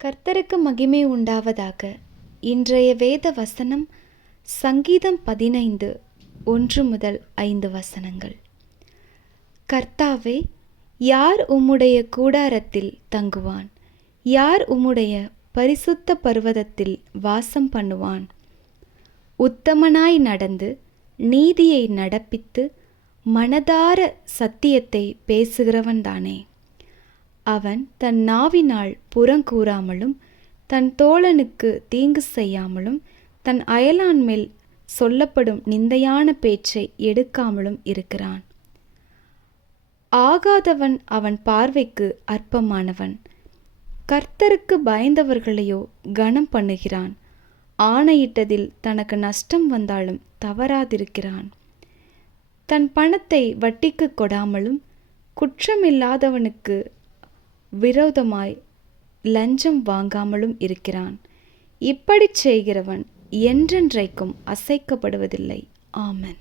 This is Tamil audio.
கர்த்தருக்கு மகிமை உண்டாவதாக. இன்றைய வேத வசனம் சங்கீதம் 15 1-5 கர்த்தாவே, யார் உம்முடைய கூடாரத்தில் தங்குவான்? யார் உம்முடைய பரிசுத்த பர்வதத்தில் வாசம் பண்ணுவான்? உத்தமனாய் நடந்து நீதியை நடப்பித்து மனதார சத்தியத்தை பேசுகிறவன்தானே. அவன் தன் நாவினால் புறங்கூறாமலும் தன் தோழனுக்கு தீங்கு செய்யாமலும் தன் அயலான் மேல் சொல்லப்படும் நிந்தையான பேச்சை எடுக்காமலும் இருக்கிறான். ஆகாதவன் அவன் பார்வைக்கு அற்பமானவன். கர்த்தருக்கு பயந்தவர்களையோ கனம் பண்ணுகிறான். ஆணையிட்டதில் தனக்கு நஷ்டம் வந்தாலும் தவறாதிருக்கிறான். தன் பணத்தை வட்டிக்கு கொடாமலும் குற்றமில்லாதவனுக்கு விரோதமாய் லஞ்சம் வாங்காமலும் இருக்கிறான். இப்படிச் செய்கிறவன் என்றென்றைக்கும் அசைக்கப்படுவதில்லை. ஆமென்.